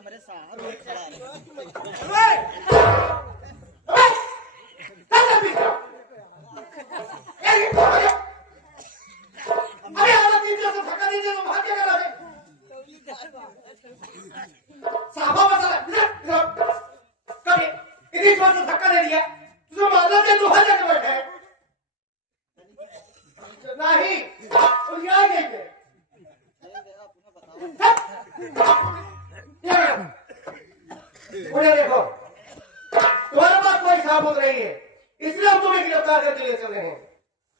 मेरे साहब खड़ा धक्का दे दिया तुझे मारना चाहिए तू हर जगह बैठे नहीं मुझे देखो तुम्हारे पास कोई सबूत नहीं है इसलिए हम तुम्हें गिरफ्तार करके ले चले हैं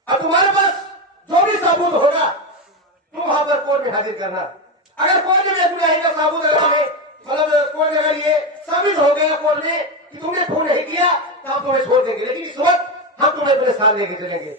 और तुम्हारे पास जो भी सबूत होगा तुम वहां पर कोर्ट में हाजिर करना अगर कोर्ट में गुनाही का सबूत अगर हमें मतलब कोर्ट में अगर ये साबित हो गया कोर्ट में कि तुमने खून नहीं किया तो हम तुम्हें छोड़ देंगे लेकिन इस वक्त हम तुम्हें अपने साथ लेके चलेंगे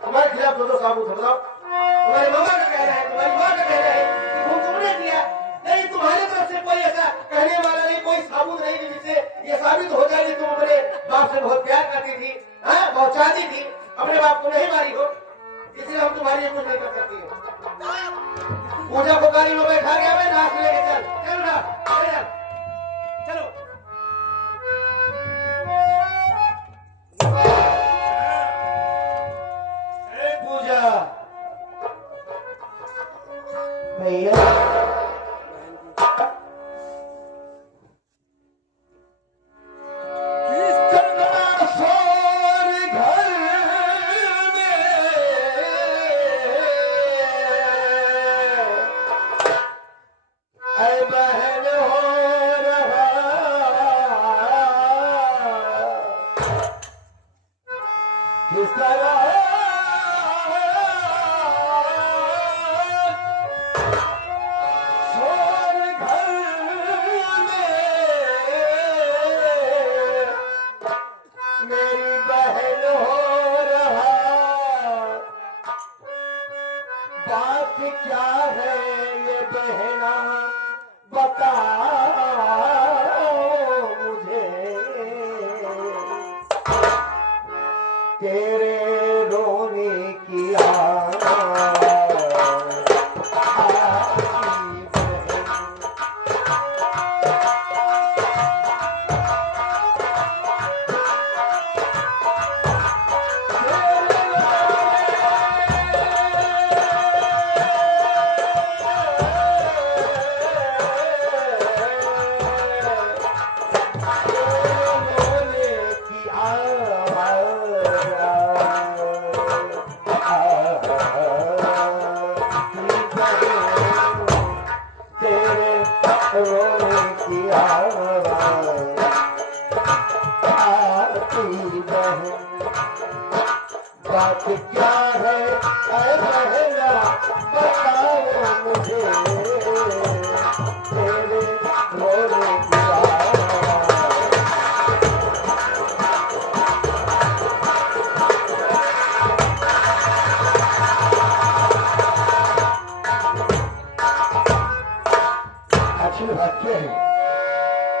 तुम्हारे खिलाफ दो सबूत बताओ तुम्हारे मामा का कहना है तुम्हारी माँ का कहना है कि खून तुमने किया नहीं तुम्हारी तरफ से कोई ऐसा कहने वाला नहीं कोई सबूत नहीं जिससे ये साबित हो जाए कि तुम अपने बाप से बहुत प्यार करती थी बहुत चाहती थी अपने बाप को नहीं मारी हो इसलिए हम तुम्हारी कुछ नहीं कर सकती पूजा को गाड़ी में बैठा गया मैं नाच लेके चल ना चलो पूजा भैया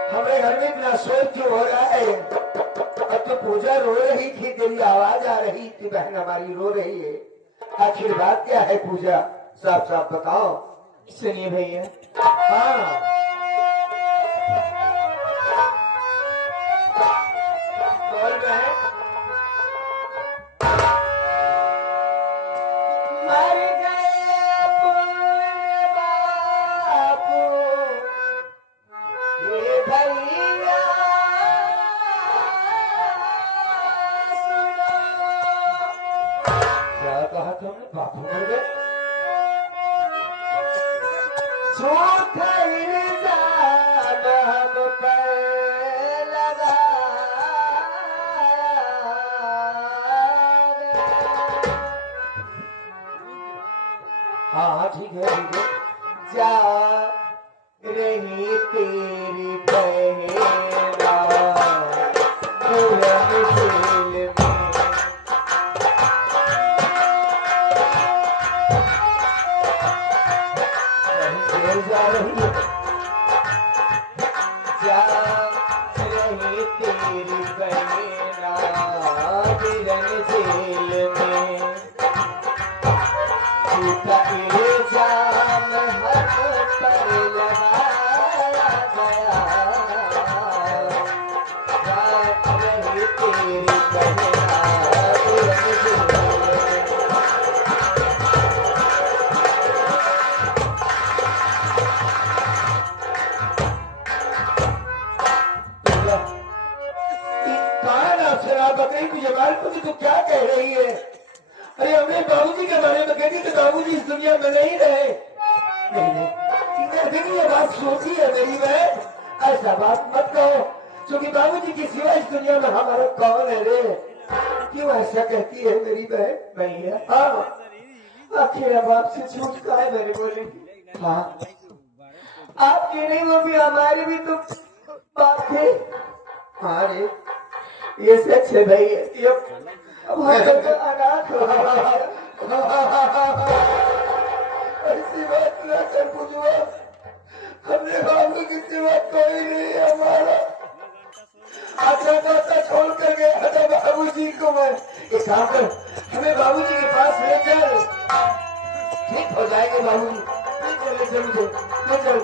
हमें घर में इतना शोर क्यों हो रहा है अब तो पूजा रो रही थी तेरी आवाज आ रही थी बहन हमारी रो रही है आखिर बात क्या है पूजा साफ साफ बताओ सुनिए भैया हाँ बोल बहन बापू मर गए हाँ ठीक है जा रही तेरी बहना जा रही है जा रही तेरी बहना बिरन जेल में छूटा इल्जाम हर बात सोचिए मेरी बहन, ऐसा बात मत कहो, क्योंकि बाबूजी की सिवा इस दुनिया में हमारा कौन है रे? क्यों ऐसा कहती है मेरी बहन? भैया हाँ, आखिर अब आपसे झूठ का है मेरे बोलेगी। हाँ, आपके नहीं वो भी हमारे भी तो बात थे। हाँ रे, ये सच है भैया। ये अब हम लोग अनाथ हो गए। ऐसी बात ना कर बुझवा, हमने बाबू की सिवा कोई नहीं है हमारा। अच्छा दोस्ता छोड़ कर गया था बाबूजी को। मैं एक काम कर, हमें बाबूजी के पास ले चल, ठीक हो जाएंगे बाबूजी। ले चल मुझे, ले चल।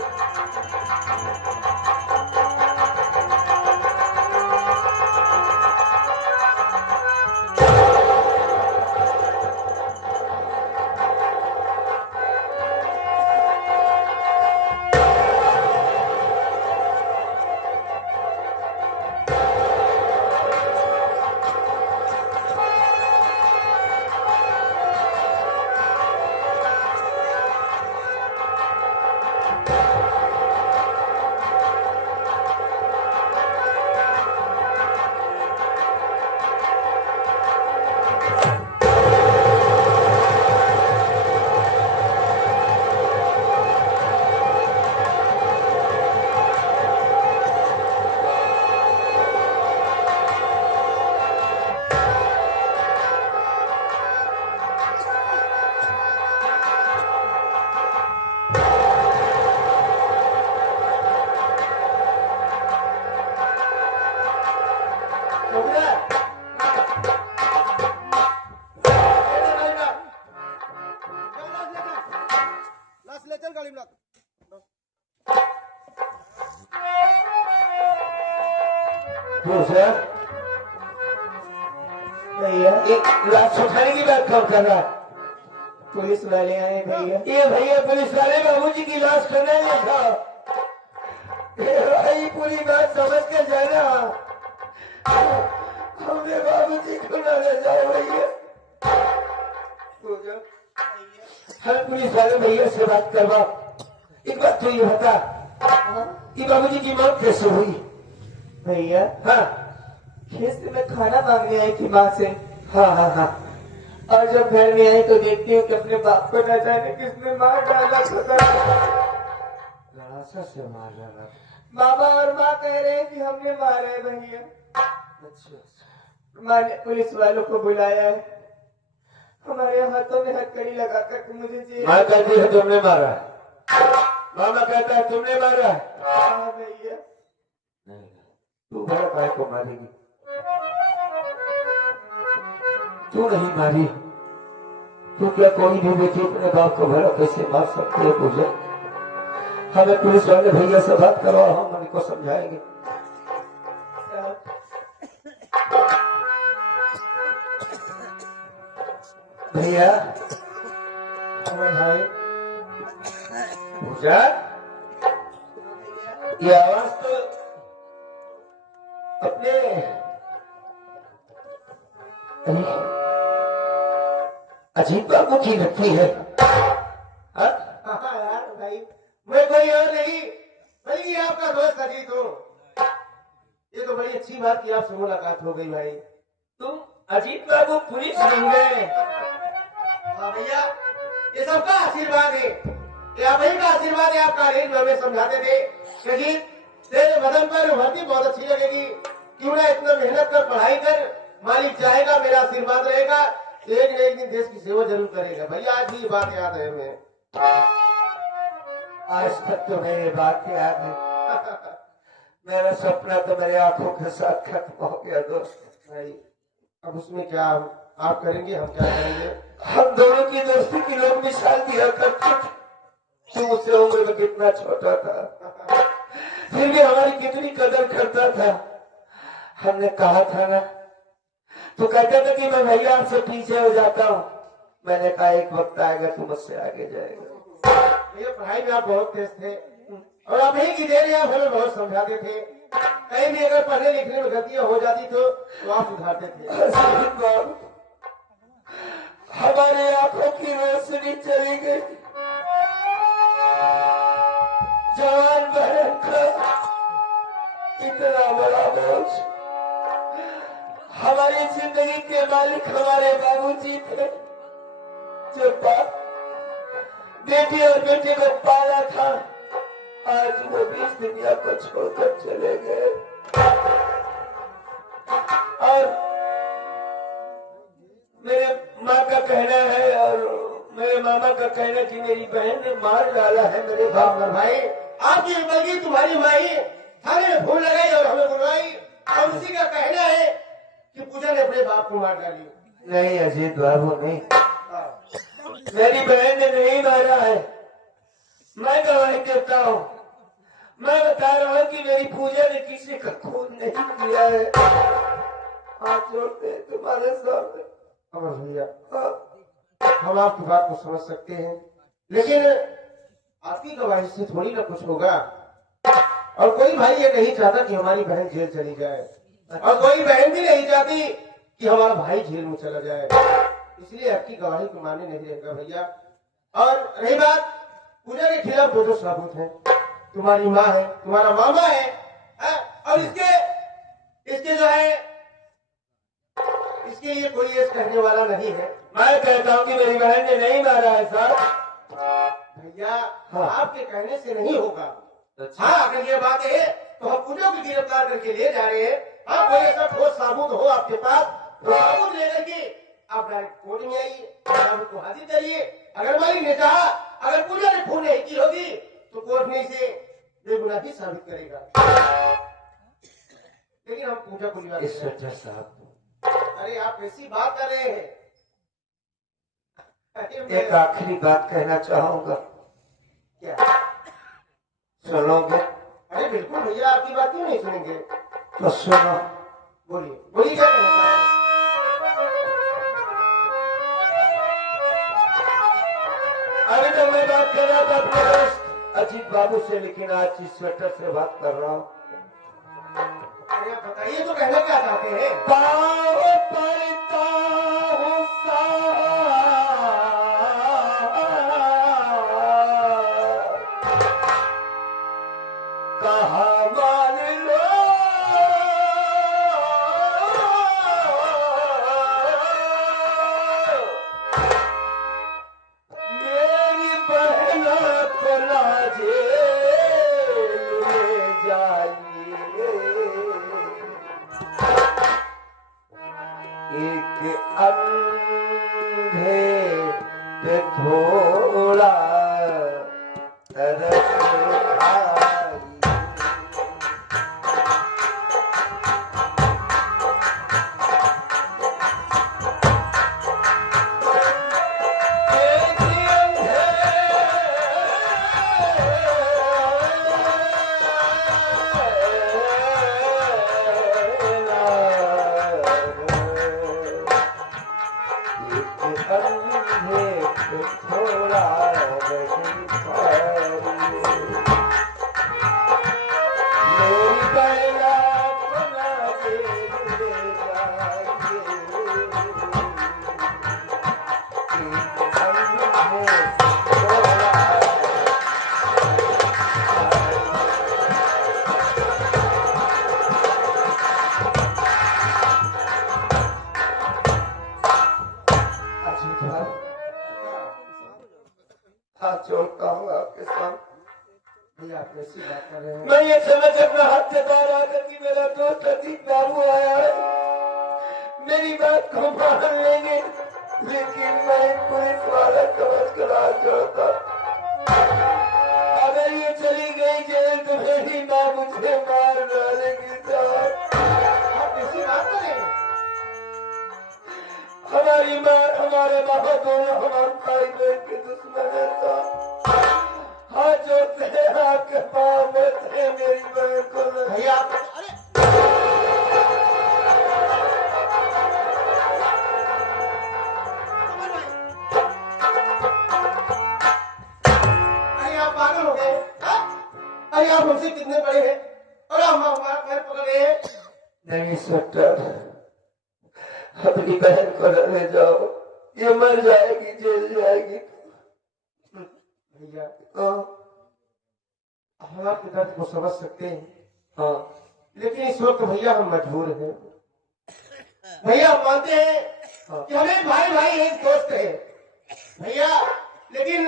भैया एक लाश उठाने की बात कौन कर रहा है? पुलिस वाले आए भैया। ये भैया पुलिस वाले बाबूजी की लाश करने नहीं था। ये भाई पूरी बात समझ के जाना, हमने बाबूजी को न ले जाओ भैया। हर पुलिस वाले भैया से बात करवा। एक बात तो ये बता कि बाबूजी की मौत कैसे हुई? भैया हाँ खेत से मैं खाना मांगने आई थी माँ से, हाँ हाँ हाँ, और जब घर में आई तो देखती हूँ कि अपने बाप को न जाने किसने मार डाला। लड़ासा से मार डाला। मामा और माँ कह रहे हैं कि हमने मारा है भैया। अच्छा, माँ ने पुलिस वालों को बुलाया है, हमारे हाथों में हथकड़ी लगा कर मुझे जेल। माँ कहती है तुमने मारा है, मामा कहता है तुमने मारा है। हाँ भैया। नहीं, तू बड़ा काय को मारेगी? तू नहीं मारी, तू क्या कोई भी बेटी अपने बाप को भला कैसे मार सकती है? पूजा, हमें पुलिस वाले भैया से बात करो, हम उनको समझाएंगे। भैया भाई पूजा, ये आवाज तो अपने अजीत बाबू की लगती है। हाँ यार भाई, मैं कोई और नहीं बल्कि आपका दोस्त अजीत हूँ। ये तो बड़ी अच्छी बात की आपसे मुलाकात हो गई भाई। तुम अजीत बाबू पुलिस नहीं गए? हाँ भैया, ये सबका आशीर्वाद है, ये आप ही का आशीर्वाद है। आपका अरेंज हमें समझाते थे कि अजीत तेरे बदन पर भर्ती बहुत अच्छी लगेगी, क्यों ना इतना मेहनत कर, पढ़ाई कर, मालिक चाहेगा मेरा आशीर्वाद रहेगा, एक न एक दिन देश की सेवा जरूर करेगा। भैया आज भी ये बात याद है हमें। आज तक तो मेरी बात याद है। मेरा सपना तो मेरे आंखों के साथ खत्म हो गया दोस्त। भाई अब उसमें क्या आप करेंगे, हम क्या करेंगे? हम दोनों की दोस्ती की लोग मिसाल दिया करते थे। तू मुझसे उम्र में कितना छोटा था, फिर भी हमारी कितनी कदर करता था। हमने कहा था ना, तो कहता था कि मैं भैया आपसे पीछे हो जाता हूँ। मैंने कहा एक वक्त आएगा तू मुझसे आगे जाएगा। ये पढ़ाई में आप बहुत तेज थे और आप ही की देर आप हमें बहुत समझाते थे। कहीं भी अगर पढ़ने लिखने में गलतियां हो जाती तो आप सुधारते थे। हमारे आंखों की रोशनी चली गई, जवान बहन का इतना बड़ा बोझ। हमारी जिंदगी के मालिक हमारे बाबूजी थे, जो बाप बेटी और बेटे को पाला था। आज वो भी इस दुनिया को छोड़कर चले गए। और मेरे माँ का कहना है और मेरे मामा का कहना कि मेरी बहन ने मार डाला है मेरे बाप। भाई आपकी बल्कि तुम्हारी माई थाने में फोन लगाई और हमें बुलवाई और उसी का कहना है कि पूजा ने अपने बाप को मार डाली। नहीं अजीत बाबू नहीं, मेरी बहन ने नहीं मारा है। मैं गवाही देता हूँ। मैं बता रहा हूँ कि मेरी पूजा ने किसी का खून नहीं किया है। हाथ जोड़ते हैं तुम्हारे सामने। अमर भैया हम आपकी बात को समझ सकते हैं, लेकिन आपकी गवाही से थोड़ी ना कुछ होगा। और कोई भाई ये नहीं चाहता कि हमारी बहन जेल चली जाए, और कोई बहन भी नहीं चाहती कि हमारा भाई जेल में चला जाए। इसलिए आपकी गवाही को मान्य नहीं रहेगा भैया। और रही बात पूजा के खिलाफ दो सबूत हैं, तुम्हारी माँ है, तुम्हारा मामा है, और इसके जो है इसके लिए कोई ये कहने वाला नहीं है। मैं कहता हूँ कि मेरी बहन ने नहीं मारा है साहब। भैया हाँ। आपके कहने से नहीं होगा। अच्छा। हाँ अगर ये बात है तो हम पूजा को गिरफ्तार करके ले जा रहे हैं। हाँ कोई ऐसा ठोस साबुत हो आपके पास तो साबुत लेकर के आप डायरेक्ट कोर्ट में आइए, साबुत को हाजिर करिए। अगर मालिक ने चाहा, अगर पूजा ने खून नहीं की होगी तो कोर्ट में इसे बेगुनाही साबित करेगा। लेकिन हम पूजा को लिवा साहब, अरे आप ऐसी बात कर रहे हैं। एक आखिरी बात कहना चाहूंगा, क्या? सुनोगे? अरे बिल्कुल भैया, आपकी बात क्यों नहीं सुनेंगे? तो सुनो। बोलिए बोलिए, क्या कहना चाह रहे हैं? अभी तो मैं बात कर रहा था अपने दोस्त अजीत बाबू से, लेकिन आज इस स्वेटर से बात कर रहा हूँ। अरे आप बताइए तो कहना क्या चाहते हैं? पाँव पड़ता हूँ कहा मान लो, मेरी बहना को राजे ले जाइए। एक अंधे पे थोड़ा रस खाइए। हाथ जोड़ता हूँ आपके सामने। भैया आप कैसी बात कर रहे हैं? मैं ये समझ अपना हाथ से बाहर आकर कि मेरा दोस्त अजीत बाबू आया है, मेरी बात को मान लेंगे, लेकिन मैं पुलिस वाला समझ कर हाथ जोड़ता। अगर ये चली गई जेल तो मेरी माँ मुझे मार डालेगी साहब। आप कैसी बात कर रहे हैं? हमारी माँ हमारे बाबा दोनों हमारे भाई बहन के दुश्मन है साहब। हाथ जोड़ते हैं आपके पाँव में थे, मेरी बहन को भैया आप अरे आप पागल हो गए? अरे आप हमसे कितने बड़े हैं और हम हमारा पैर पकड़ रहे हैं? नहीं सट्टर, अपनी बहन को ले जाओ, ये मर जाएगी, जेल जाएगी। भैया हम आपके दर्द को समझ सकते हैं, हाँ लेकिन इस वक्त भैया हम मजबूर हैं। भैया हम मानते हैं कि हम एक भाई भाई एक दोस्त है भैया, लेकिन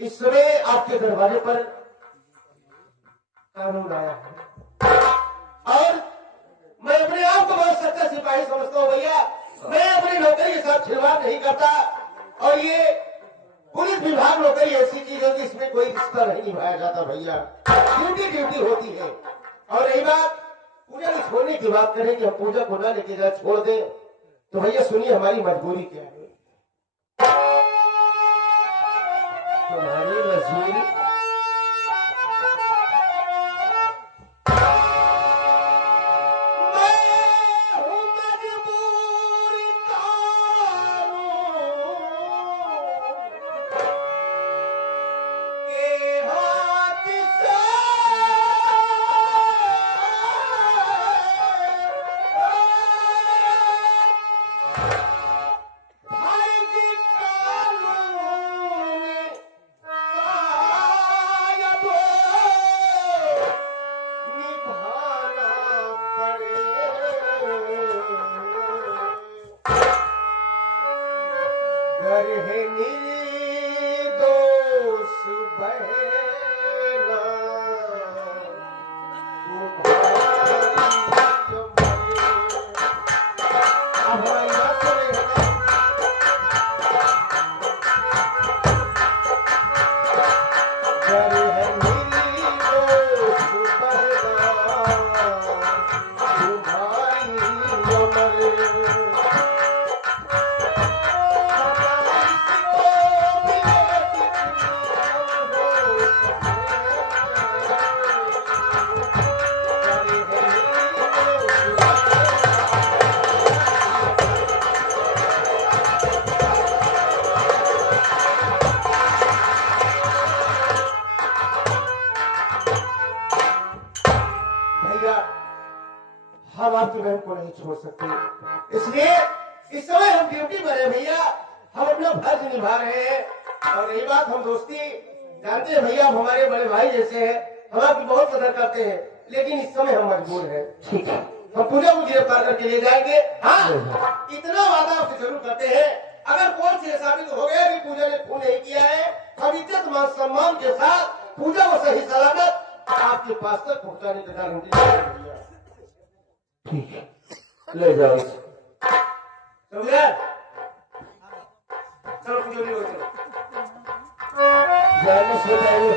इस समय आपके दरवाजे पर कानून आया है और मैं अपने आप को बहुत सच्चा सिपाही समझता हूँ भैया। मैं अपनी नौकरी के साथ खिलवाड़ नहीं करता और ये पुलिस विभाग नौकरी ऐसी चीज है कि इसमें कोई रिश्ता नहीं निभाया जाता भैया, ड्यूटी ड्यूटी होती है। और रही बात पूजा को छोड़ने की बात करें कि हम पूजा को ना लेके जाए छोड़ दें, तो भैया सुनिए हमारी मजबूरी क्या है। तुम्हारी मजबूरी हम आपकी बहन को नहीं छोड़ सकते, इसलिए इस समय हम ड्यूटी पर है भैया, हम अपना फर्ज निभा रहे हैं। और यही बात हम दोस्ती जानते हैं भैया, हम हमारे बड़े भाई जैसे हैं, हम आपकी बहुत कदर करते हैं, लेकिन इस समय हम मजबूर हैं। ठीक है, हम पूजा को गिरफ्तार करके ले जाएंगे। हाँ, इतना वादा आपसे जरूर करते हैं, अगर कोर्ट से साबित हो गया कि पूजा ने खून नहीं किया है, हम इज्जत मान सम्मान के साथ पूजा को सही सलामत आपके पास तक पहुंचाने की गारंटी देंगे। ठीक है, ले जाओ इसे। समझे? चलो पूजा नहीं होती, जाने से पहले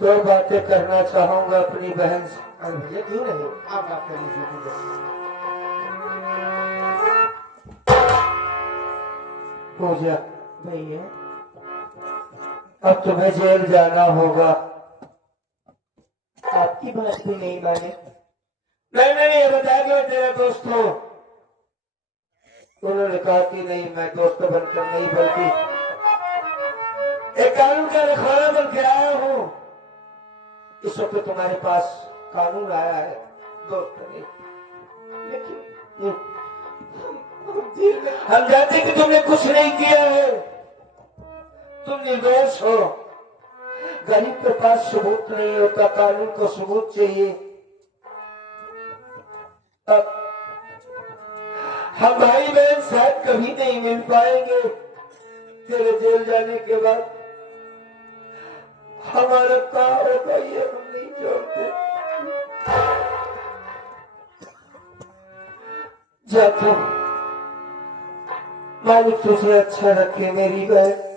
दो बातें करना चाहूंगा अपनी बहन से। अरे भैया क्यों नहीं, आप बात कर लीजिए पूजा। पूजा, भैया अब तुम्हें जेल जाना होगा। आपकी बात भी नहीं माने। मैंने ये बताया कि मैं तेरा दोस्त हूँ। उन्होंने कहा कि नहीं, मैं दोस्त बनकर नहीं बल्कि एक कानून का रखवाला बन के आया हूँ। इस वक्त तुम्हारे पास कानून आया है, दोस्त नहीं। लेकिन हम जानते कि तुमने कुछ नहीं किया है, तुम निर्दोष हो। गरीब के पास सबूत नहीं होता, कानून को सबूत चाहिए। अब हम भाई बहन शायद कभी नहीं मिल पाएंगे। तेरे जेल जाने के बाद हमारा क्या होगा ये हम नहीं जानते। जा तुम, मालिक तुझे अच्छा रखे मेरी बहन।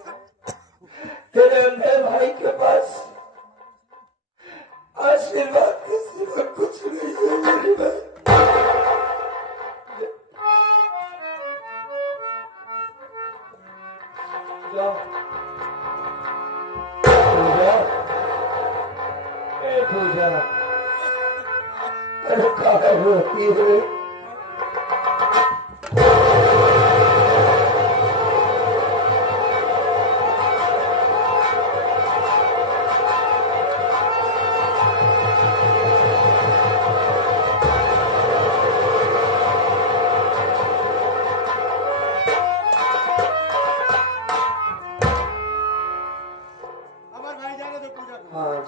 तेरे अंदर भाई के पास आशीर्वाद के सिवा कुछ नहीं है मेरी बहन। जाओ पूजा, पूजा, अरे कहा रोती है?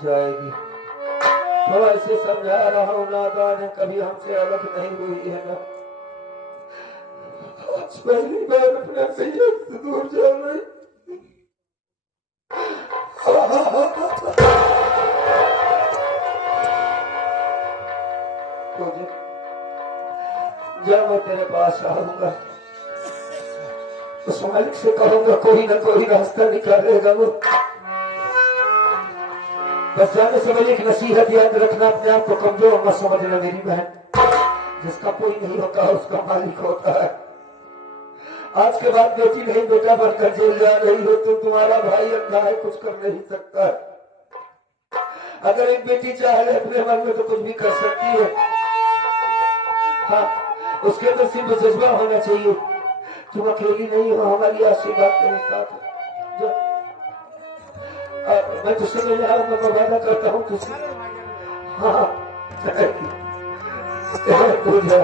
जाएगी। थोड़ा इसे समझा रहा हूँ, नादान है, कभी हमसे अलग नहीं हुई है ना। आज पहली बार अपने सैयद से दूर जा रही। जब मैं तेरे पास आऊंगा उस मालिक से कहूंगा कोई ना कोई रास्ता निकालेगा वो। बस जाने से पहले एक नसीहत याद रखना, अपने आप को कमजोर मत समझना मेरी बहन। जिसका कोई नहीं होता उसका मालिक होता है। आज के बाद बेटी नहीं बेटा बनकर जेल जा रही हो तो तुम्हारा भाई अंधा है, कुछ कर नहीं सकता है। अगर एक बेटी चाहे अपने मन में तो कुछ भी कर सकती है। हाँ, उसके अंदर सिर्फ जज्बा होना चाहिए। तुम अकेली नहीं हो, हमारी आशीर्वाद तेरे साथ है। जो मैं तुझसे मिलने आऊंगा, मैं वादा करता हूँ तुझसे। हाँ तू जा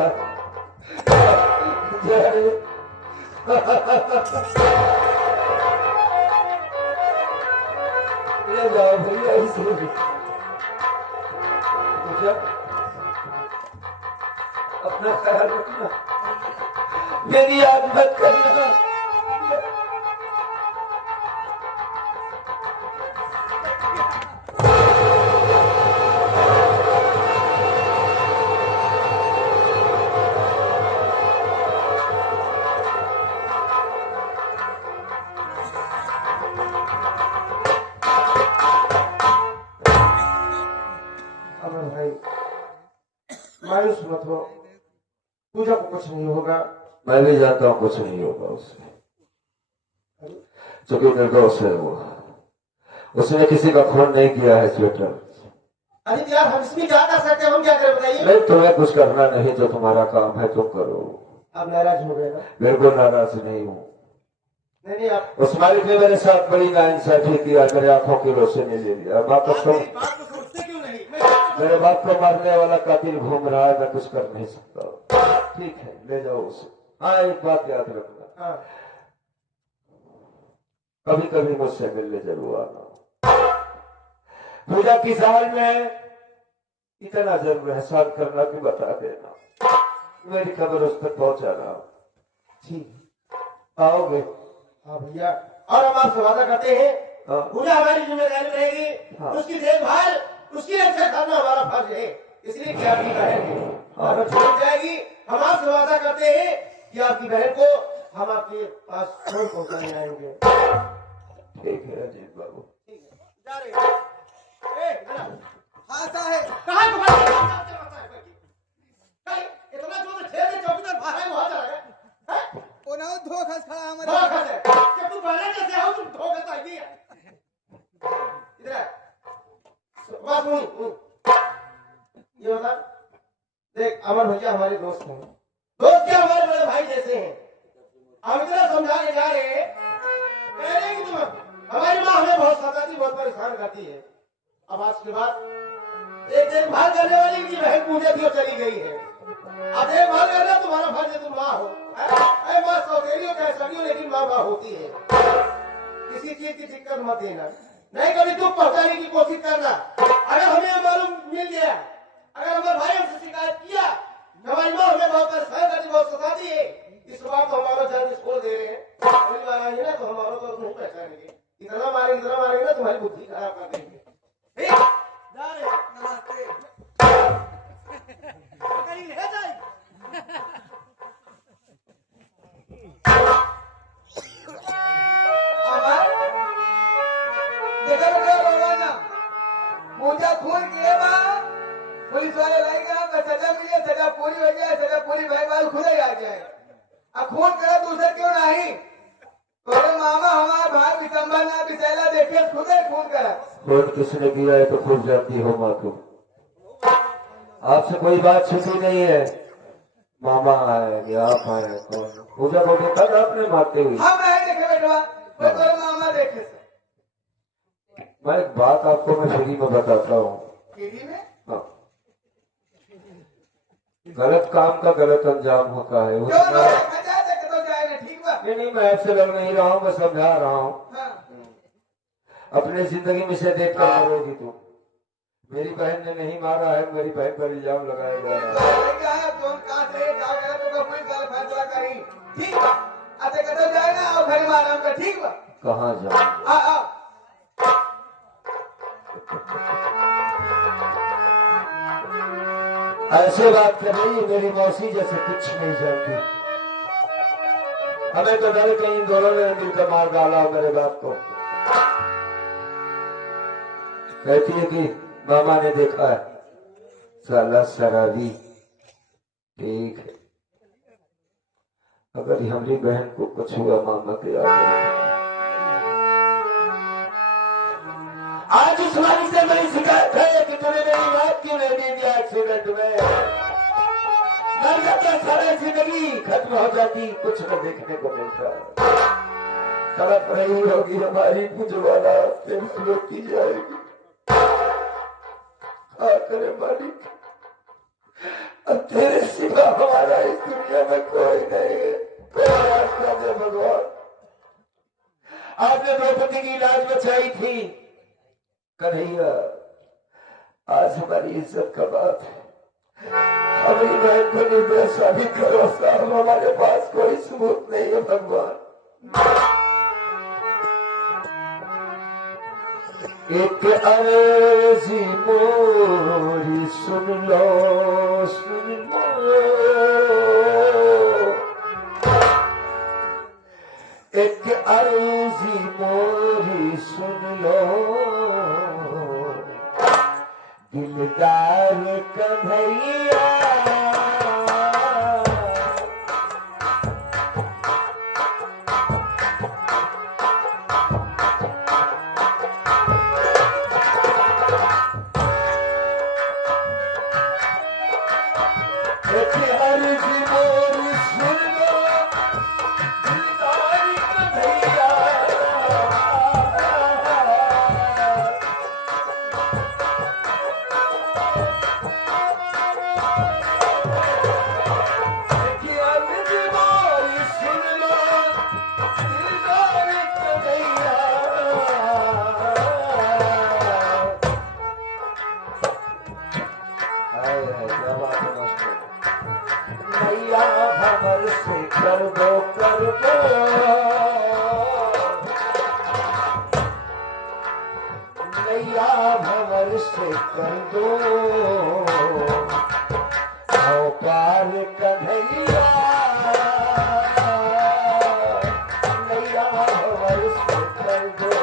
ले जाओ भैया, इसलिए अपना ख्याल रखना, मेरी याद मत करना। अमर भाई मायूस मत हो, पूजा को कुछ नहीं होगा। मैं भी जानता हूँ कुछ नहीं होगा उससे, क्योंकि निर्दोष है वो। उसने किसी का खून नहीं किया है स्वेटर। अरे यार हम इसमें क्या कर सकते हैं, हम क्या करें बताइए। नहीं, तुम्हें कुछ करना नहीं, जो तुम्हारा काम है तुम करो। आप नाराज हो गए ना? बिल्कुल नाराज नहीं हूँ। नहीं आप उस मालिक ने मेरे साथ बड़ी नाइंसाफी किया, मेरे आंखों की रोशनी ले लिया। बात तो सुन, बात को सोचते क्यों नहीं? मेरे बाप को मारने वाला कातिल घूम रहा है, मैं कुछ कर नहीं सकता। ठीक है, ले जाओ उसे। हाँ, एक बात याद रखना, हाँ। कभी कभी मुझसे मिलने जरूर आना। पूजा की साल में इतना जरूर एहसान करना कि बता देना, मेरी खबर उस तक पहुंचाना। ठीक आओगे? हाँ भैया, और हम आपसे वादा करते हैं हाँ। पूजा हमारी जिम्मेदारी रहेगी। हाँ। उसकी देखभाल, उसकी रक्षा करना हमारा फर्ज है। इसलिए कि आपकी बहन है, हाँ। अगर छोड़ जाएगी, हम आपसे वादा करते हैं कि आपकी बहन को हम आपके पास फोन पहुंचाने आएंगे। ठीक है अजीत बाबू। ठीक है, जा रहे हैं। हाँ साहेब, कहाँ तुम्हारा इतना जो छेद चौकीदार बाहर है वहां चला गया। उन्होंने धोखा खा हमारे। धोखा से कि तुम पहले जैसे हो, तुम धोखा तो आई है। इधर बात सुन, ये बता देख, अमर भैया हमारे दोस्त हैं, दोस्त क्या हमारे बड़े भाई जैसे हैं। हम इतना समझा के जा रहे हैं, कह रहे हैं कि तुम हमारी माँ हमें बहुत सताती, बहुत परेशान करती है। अब आज के बाद एक देखभाल करने वाली की बहन पूजा थी और चली गई है। अब देखभाल करना तुम्हारा फर्ज है, तुम माँ हो। अरे माँ सौतेली हो चाहे सभी हो, लेकिन माँ माँ होती है। किसी चीज की दिक्कत मत देना, नहीं कभी दुख पहुंचाने की कोशिश करना। अगर हमें मालूम मिल गया, अगर हमारे भाई हमसे शिकायत किया, हमारी माँ हमें बहुत परेशान करती, बहुत सताती है, इस बात को हमारा जान छोड़ दे रहे हैं। अगली बार आएंगे ना तो हमारा तो नहीं पहचानेंगे। इतना मारेंगे ना तुम्हारी बुद्धि खराब कर देंगे। ठीक, जा रहे हैं। नमस्ते। कहीं ले जाए। देखा बेटा रोवाना, पूजा खून किए बा, पुलिस वाले लाएगा, मैं सजा मिले, सजा पूरी हो जाए, सजा पूरी भाई बाल खुद ही आ जाए। अब खून करा दूसरे क्यों नहीं? तोरे मामा हमारा भाई विशंबर ना विशैला देखे खुद ही खून करा। खून किसने किया है तो खुद जानती हो माँ तुम। आपसे कोई बात छुपी नहीं है। मामा आए, आप आए, कौन पूजा को देखा था आपने मारते हुए? हम नहीं देखे बेटवा, वो तोरे मामा देखे। मैं एक बात आपको मैं फ्री में बताता हूँ। टीवी में हाँ। गलत काम का गलत अंजाम होता है। क्यों ना खजा देख तो जाए ना, ठीक बा? नहीं, मैं आपसे लड़ नहीं रहा हूँ, मैं समझा रहा हूँ। हाँ। अपने जिंदगी में से देख कर मरोगी तुम। मेरी बहन ने नहीं मारा है, मेरी बहन पर इल्जाम लगाया जा रहा है। लेके आया कौन कहाँ से क्या करे तो पुलिस वाले फैसला करी। ठीक बा अच्छा कदम जाए ना और घर में आराम कर। ठीक बा कहाँ जाऊँ? आ ऐसे बात कर रही है मेरी मौसी जैसे कुछ नहीं जानती। हमें तो डर कहीं इन दोनों ने मिलकर मार डाला हो मेरे बाप को। कहती है कि मामा ने देखा है, साला शराबी। ठीक है, अगर हमारी बहन को कुछ हुआ मामा के आगे। आज इस वाली से मेरी शिकायत है कि तूने मेरी बात क्यों नहीं दी दिया एक्सीडेंट में। मर जाता, सारी जिंदगी खत्म हो जाती, कुछ न देखने को मिलता। तड़प रही होगी हमारी पुजवाला, रोती जाएगी। करे मालिक, अब तेरे सिवा हमारा इस दुनिया में कोई नहीं है। कोई रास्ता दे भगवान। आपने द्रौपदी की लाज बचाई थी कन्हैया, आज हमारी इज्जत का बात है। हमारी बहन को निर्दोष साबित करो साहब, हमारे पास कोई सबूत नहीं है भगवान। एक अर्जी मोरी सुन लो, सुन लो। एक अर्जी मोरी सुन लो, दिलदार कन्हैया। नैया भंवर से कर दो, कर दो। नैया भंवर से कर दो, आओ पार कन्हैया। नैया भंवर से कर दो।